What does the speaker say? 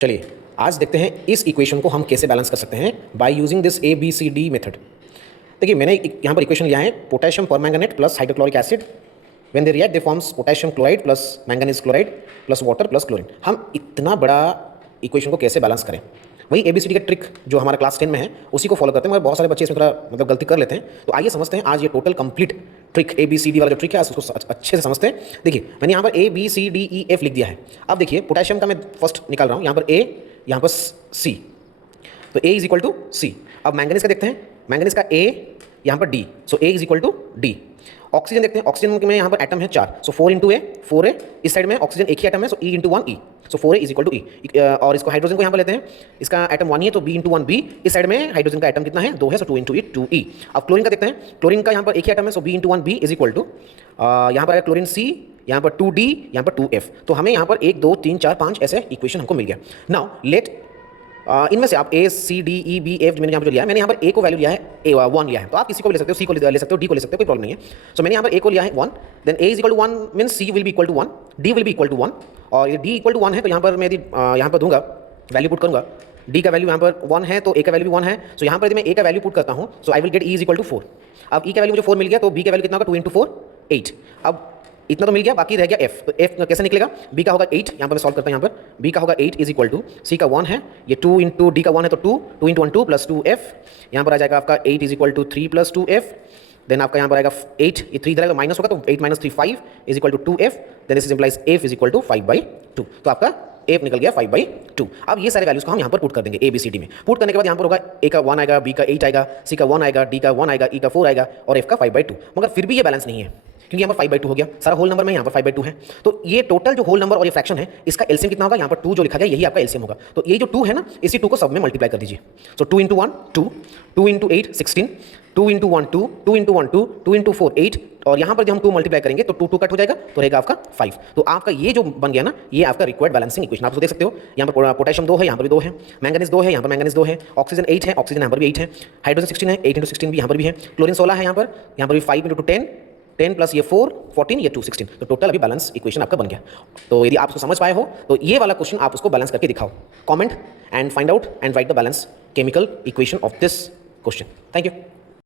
चलिए आज देखते हैं इस इक्वेशन को हम कैसे बैलेंस कर सकते हैं by using this ABCD method. देखिए मैंने यहाँ पर इक्वेशन लिया है potassium permanganate plus hydrochloric acid when they react they forms potassium chloride plus manganese chloride plus water plus chlorine. हम इतना बड़ा इक्वेशन को कैसे बैलेंस करें, वही ABCD का ट्रिक जो हमारा क्लास 10 में है उसी को फॉलो करते हैं, मगर बहुत सारे बच्चे इसमें थोड़ा गलती कर लेते हैं। तो आइए समझते हैं आज ये टोटल कंप्लीट ट्रिक ABCD वाला जो ट्रिक है उसको अच्छे से समझते हैं। देखिए मैंने यहाँ पर ABCDEF लिख दिया है। अब देखिए पोटेशियम का मैं फर्स्ट निकाल रहा हूँ, यहाँ पर A, यहाँ पर C, तो A is equal to C। अब मैंगनीज का देखते हैं, मैंगनीज का A, यहाँ पर D, so A is equal to D। Oxygen देखते हैं, ऑक्सीजन में यहाँ पर एटम है 4, सो 4 इंटू ए 4 है, इस साइड में ऑक्सीजन एक ही एटम है, so E into 1 E, so 4A is equal to E। और इसको हाइड्रोजन को यहाँ पर लेते हैं, इसका एटम 1 ही है तो B इंटू 1 B, इस साइड में हाइड्रोजन का एटम कितना है 2 है, सो 2 इंटू 2E। अब क्लोरीन का देखते हैं, क्लोरीन का यहाँ पर एक ही एटम है, so B into 1 B is equal to यहाँ पर आएगा क्लोरीन C, यहाँ पर 2D, यहाँ पर 2F। तो हमें यहाँ पर 1 2 3 4 5 ऐसे इक्वेशन हमको मिल गया। नाउ लेट इनमें से आप A C D E B F मैंने यहाँ पर जो लिया है, मैंने यहाँ पर A को वैल्यू लिया है 1 लिया है, तो आप किसी को भी ले सकते हो, C को ले सकते हो, D को ले सकते हो, कोई प्रॉब्लम नहीं है। सो मैंने यहाँ पर A को लिया है 1, then A is equal to 1 means C will be equal to 1, D will be equal to 1, और ये D इक्वल टू 1 है तो यहाँ पर मैं यदि यहाँ पर दूंगा वैल्यू पुट करूँगा, D का वैल्यू यहाँ पर 1 है तो A का वैल्यू भी 1 है, सो यहाँ पर यदि मैं A का वैल्यू पुट करता हूँ so I will get E is equal to 4। अब E का वैल्यू मुझे 4 मिल गया तो B का वैल्यू कितना होगा 2 इंटू 4 8। अब इतना तो मिल गया, बाकी रह गया F, तो F कैसे निकलेगा, B का होगा 8, यहाँ पर मैं सॉल्व करता हूँ, यहाँ पर B का होगा 8 इज इक्वल टू C का 1 है, ये 2 इंटू D का 1 है तो 2 इंटू 1 2 प्लस 2F, यहाँ पर आ जाएगा आपका 8 is equal to 3 plus 2F, then आपका यहाँ पर आएगा 8, ये 3 इधर आएगा माइनस होगा तो 8 minus 3 5 is equal to 2F, then this implies F is equal to 5/2, तो आपका F निकल गया 5/2। अब ये सारे वैल्यूज को हम यहाँ पर पुट कर देंगे ABCD में। पुट करने के बाद यहाँ पर होगा A का 1 आएगा, B का 8 आएगा, C का 1 आएगा, D का 1 आएगा, E का 4 आएगा और F का 5/2। मगर फिर भी ये बैलेंस नहीं है क्योंकि यहाँ पर 5/2 हो गया, सारा होल नंबर में यहाँ पर 5/2 है, तो ये टोटल जो होल नंबर और ये फ्रैक्शन है इसका एलसीएम कितना होगा, यहाँ पर 2 जो लिखा गया यही आपका एलसीएम होगा। तो ये जो 2 है ना, इसी 2 को सब में मल्टीप्लाई कर दीजिए। सो 2 into 1 2, 2 into 8 16, 2 into 1 2, 2 into 1 2, 2 into 4 8, और यहाँ पर जब हम 2 मल्टीप्लाई करेंगे तो 2 2 कट हो जाएगा तो रहेगा आपका 5। तो आपका ये जो बन गया ना, ये आपका रिक्वायर्ड बैलेंसिंग इक्वेशन। आप उसको देख सकते हो, यहाँ पर पोटेशियम 2 है, यहाँ पर भी 2 है, मैंगनीज 2 है, यहाँ पर मैंगनीज 2 है, ऑक्सीजन 8 है, ऑक्सीजन यहाँ पर भी 8 है, हाइड्रोजन 16 है, 8 इंटू 16 भी यहाँ पर भी है, क्लोरीन 16 है, यहाँ पर भी 5 इंटू 10 10 प्लस ये 4 14, ये 2 16, तो टोटल अभी बैलेंस इक्वेशन आपका बन गया। तो यदि आप उसको समझ पाए हो तो ये वाला क्वेश्चन आप उसको बैलेंस करके दिखाओ, comment and find out and right the balance chemical equation of this question. Thank you.